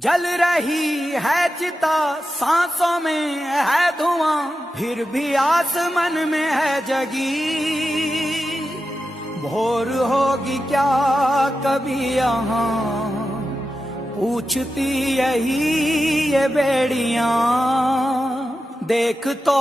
जल रही है चिता, सांसों में है धुआं, फिर भी आसमान में है जगी। भोर होगी क्या कभी यहाँ, पूछती यही ये बेड़ियां। देख तो